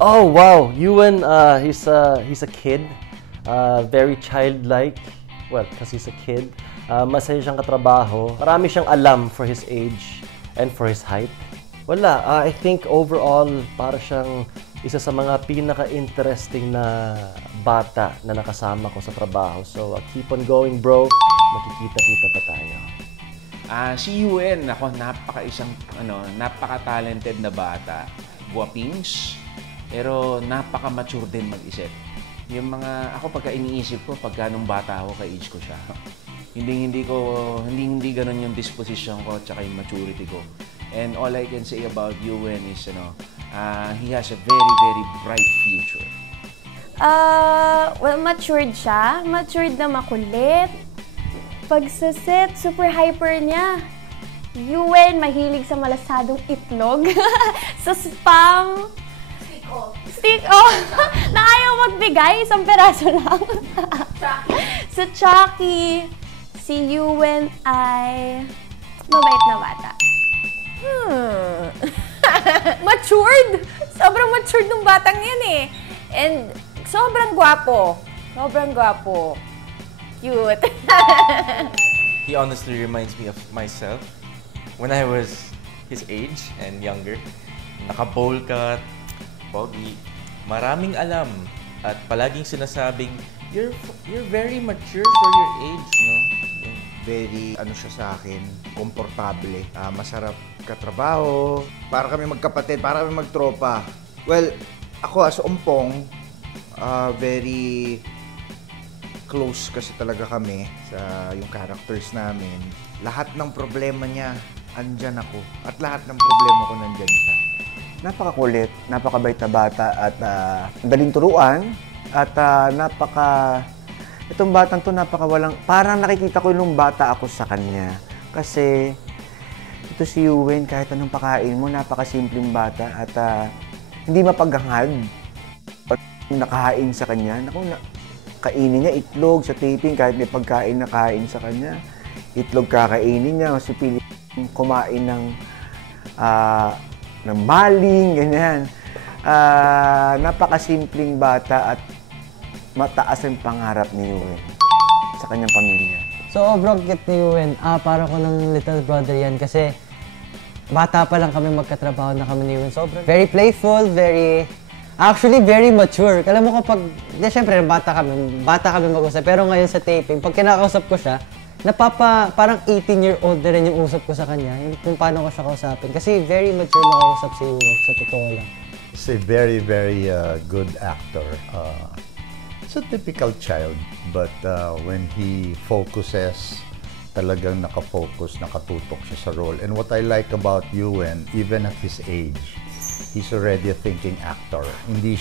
Oh wow, Ewan, he's a kid, very childlike. Well, because he's a kid. Masaya siyang katrabaho. Marami siyang alam for his age and for his height. Wala, I think overall para siyang isa sa mga pinaka-interesting na bata na nakasama ko sa trabaho. So keep on going, bro. Magkikita-kita pa tayo. Si Yuen, ako napaka-talented na bata. Guwapings, pero napaka-mature din mag-isip. Yung mga, ako pagka iniisip ko, pagka nung bata ako, ka-age ko siya. Hindi ganun yung disposition ko at saka yung maturity ko. And all I can say about Yuen is, he has a very, very bright future. Well, matured siya. Matured na makulit. Pag sa set, super hyper niya. Yuen, mahilig sa malasadong itlog. Sa spam. Stick off. Na ayaw magbigay, isang peraso lang. Sa Chucky, si Yuen ay mabait na bata. Matured! Sobrang matured ng batang yan eh. And sobrang gwapo. Sobrang gwapo. Cute. He honestly reminds me of myself when I was his age and younger. Naka-bowl cut, pogi, maraming alam, at palaging sinasabing, you're very mature for your age, no? Very, siya sa akin, komportable, masarap katrabaho, para kami magkapatid, para kami magtropa. Well, ako as umpong, very close kasi talaga kami sa yung characters namin. Lahat ng problema niya, andyan ako. At lahat ng problema ko, nandyan siya. Napakakulit, napakabait na bata at daling turuan at itong batang to napakawalang, parang nakikita ko yung bata ako sa kanya. Kasi ito si Yuen, kahit anong pakain mo, napakasimpleng bata at hindi mapaghangad. Pag nakahain sa kanya, kainin niya itlog sa taping, kahit may pagkain na kain sa kanya, itlog kakainin niya, kasi pili kumain ng maling, ganyan. Napakasimpleng bata at mataas ang pangarap ni Yuen sa kanyang pamilya. So, sobrang cute ni Yuen. Para ko ng little brother yan kasi bata pa lang kami magkatrabaho na kami ni Yuen. Sobrang very playful, actually very mature. Alam mo kapag, siyempre bata kami mag-usap. Pero ngayon sa taping, pag kinakausap ko siya, parang 18-year-old na rin yung usap ko sa kanya, kung paano ko siya kausapin. Kasi very mature na kausap si Yuen, sa totoo lang. He's a very, very good actor. It's a typical child, but when he focuses, talagang nakafocus, nakatutok siya sa role. And what I like about Yuen, even at his age, he's already a thinking actor. Hindi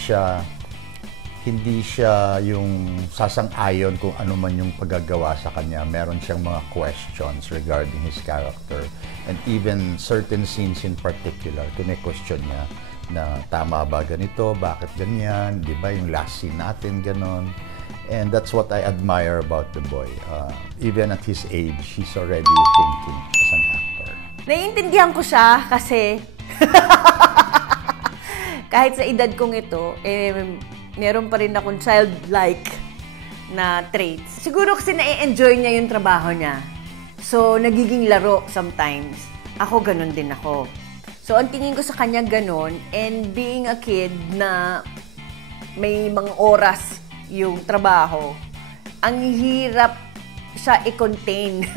siya yung sasang-ayon kung ano man yung paggagawa sa kanya. Meron siyang mga questions regarding his character. And even certain scenes in particular, kine-question niya na tama ba ganito, bakit ganyan, di ba yung last scene natin, ganon. And that's what I admire about the boy. Even at his age, he's already thinking as an actor. Naiintindihan ko siya kasi kahit sa edad kong ito, meron pa rin akong childlike na traits. Siguro kasi na-enjoy niya yung trabaho niya. So, nagiging laro sometimes. Ako, ganun din ako. So, ang tingin ko sa kanya ganun, and being a kid na may mga oras yung trabaho, ang hirap siya i-contain.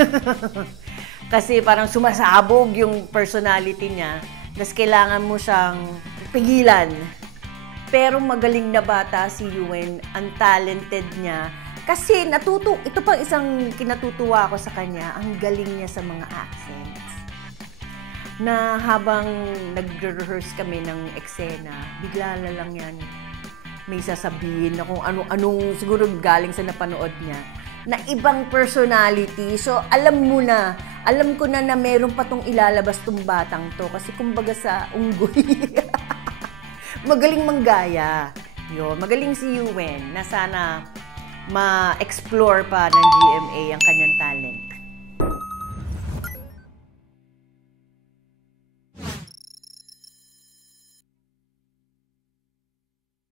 Kasi parang sumasabog yung personality niya, tapos kailangan mo siyang pigilan. Pero magaling na bata si Yuen, ang talented niya. Kasi ito pang isang kinatutuwa ko sa kanya, ang galing niya sa mga accents. Na habang nagre-rehearse kami ng eksena, bigla na lang yan may sasabihin na kung anong siguro galing sa napanood niya, na ibang personality. So, alam ko na meron pa tong ilalabas tong batang to. Kasi kumbaga sa unggoy, magaling manggaya. Yun, magaling si Yuen na sana ma-explore pa ng GMA ang kanyang talent.